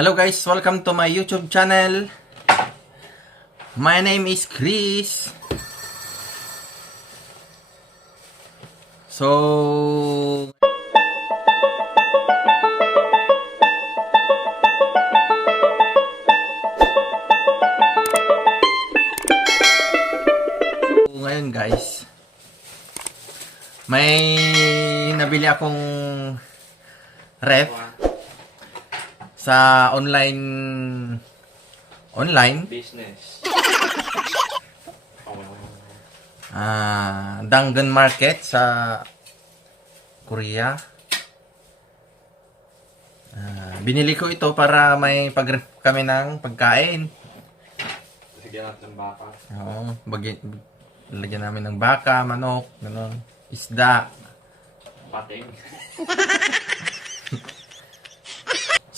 Hello guys, welcome to my YouTube channel. My name is Chris. So ngayon guys, may nabili akong ref sa online business. Danggan Market sa Korea. Binili ko ito para may pag-ref kami ng pagkain. Lagyan natin ng baka. Oo, lagyan namin ng baka, manok, gano'n, isda. Pating.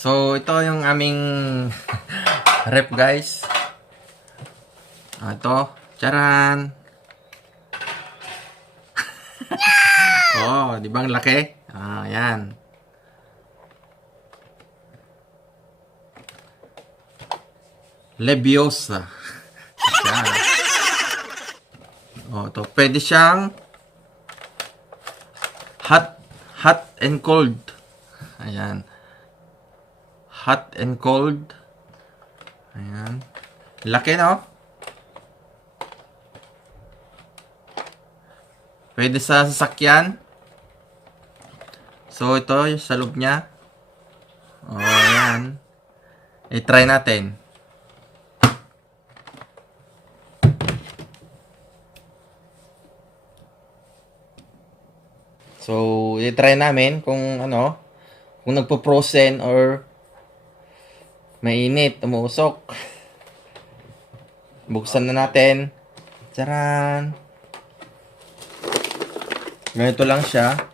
So, ito yung aming rep guys. Ito, charan. Oh, di ba ang laki? Yan. Leviosa. Yan. Oh, ito. Pwede siyang hot and cold. Ayan. Hot and cold. Ayan. Laki, no? Pwede sa sasakyan. So, ito yung sa loob niya. Oh, ayan. I-try natin. So, i-try namin kung ano, kung nagpo-frozen or mainit, umuusok. Buksan na natin. Tsaran! Ganito lang siya.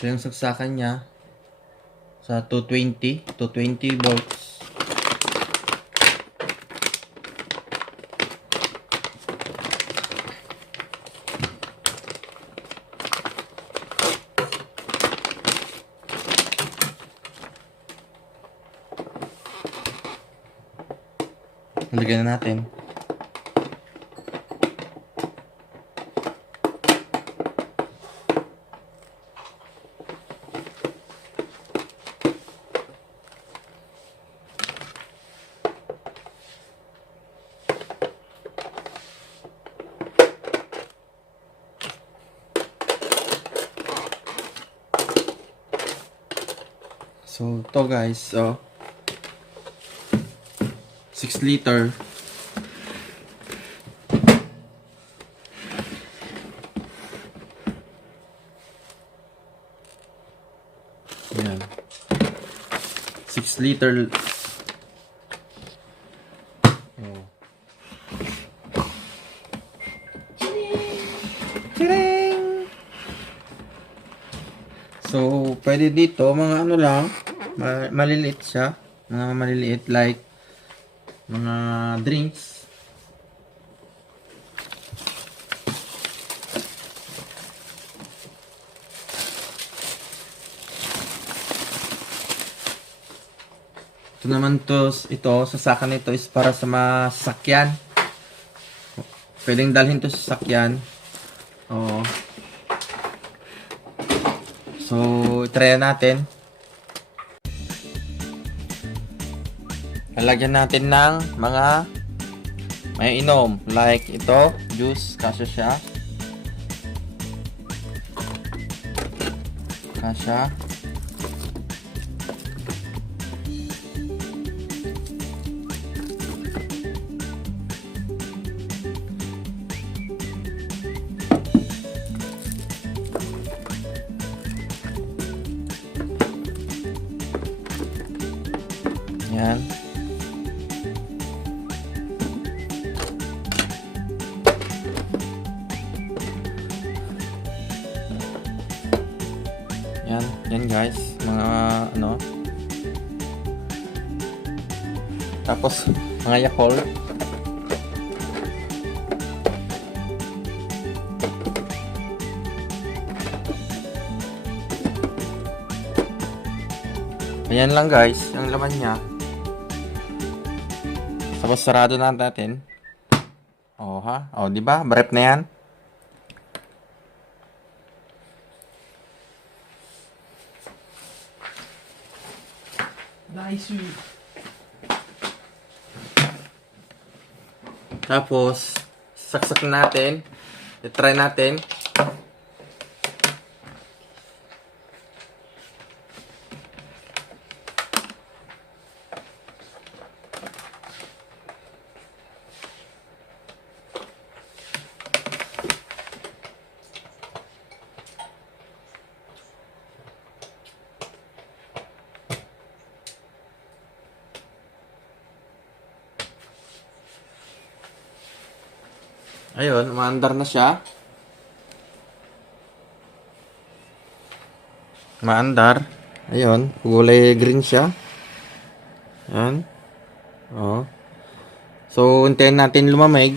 Ito yung saksakan niya sa 220 volts. Lagyan na natin. So, ito guys, 6 liter. Ayan. 6 liter. Oh. Tadang! So, pwede dito, mga ano lang, maliliit siya. Mga maliliit like mga drinks. Ito naman ito, sasakan nito is para sa masakyan. Pwedeng dalhin to sa sasakyan. Oo. So, try natin. Lalagyan natin ng mga may inom. Like ito, juice, kasya siya. Kasya. Yan. Yan guys, mga ano. Tapos mga Yakult. Ayan lang guys, ang laman niya. Tapos sarado na natin. Oh ha, oh di ba? Brep na yan. Nice. Tapos saksak natin. I-try natin. Ayun, maandar na siya. Maandar. Ayun, kulay green siya. Ayan. Oh. So, hintayin natin lumamig.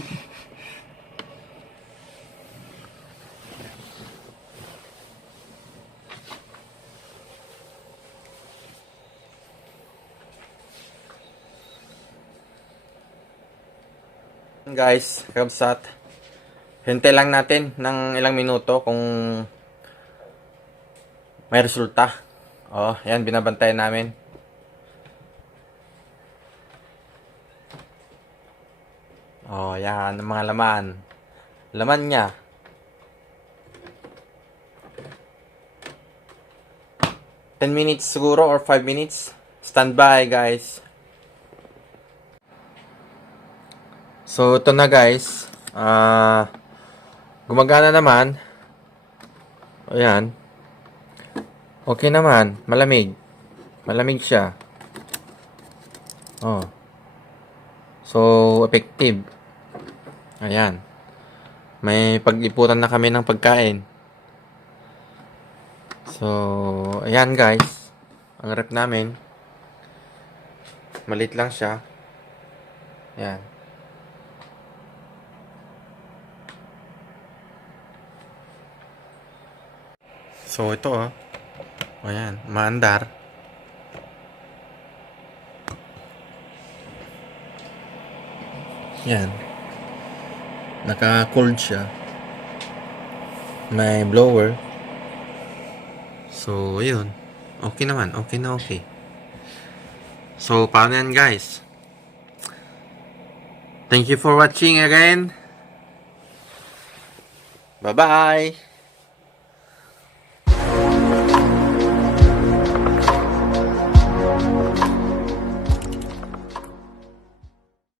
Guys, kabsat. Hintay lang natin ng ilang minuto kung may resulta. Oh, yan, binabantayan namin. Oh, yan, ang mga laman. Laman niya. "10 minutes siguro or 5 minutes. Stand by, guys." So, ito na guys. Gumagana naman. Ayan. Okay naman. Malamig. Malamig siya. Oh. So, effective. Ayan. May pag-iputan na kami ng pagkain. So, ayan guys. Ang rep namin. Malit lang siya. Ayan. So, ito oh. Ayan, maandar. Yan. Naka-cold siya. May blower. So, yun. Okay naman. Okay na okay. So, paano yan guys? Thank you for watching again. Bye-bye!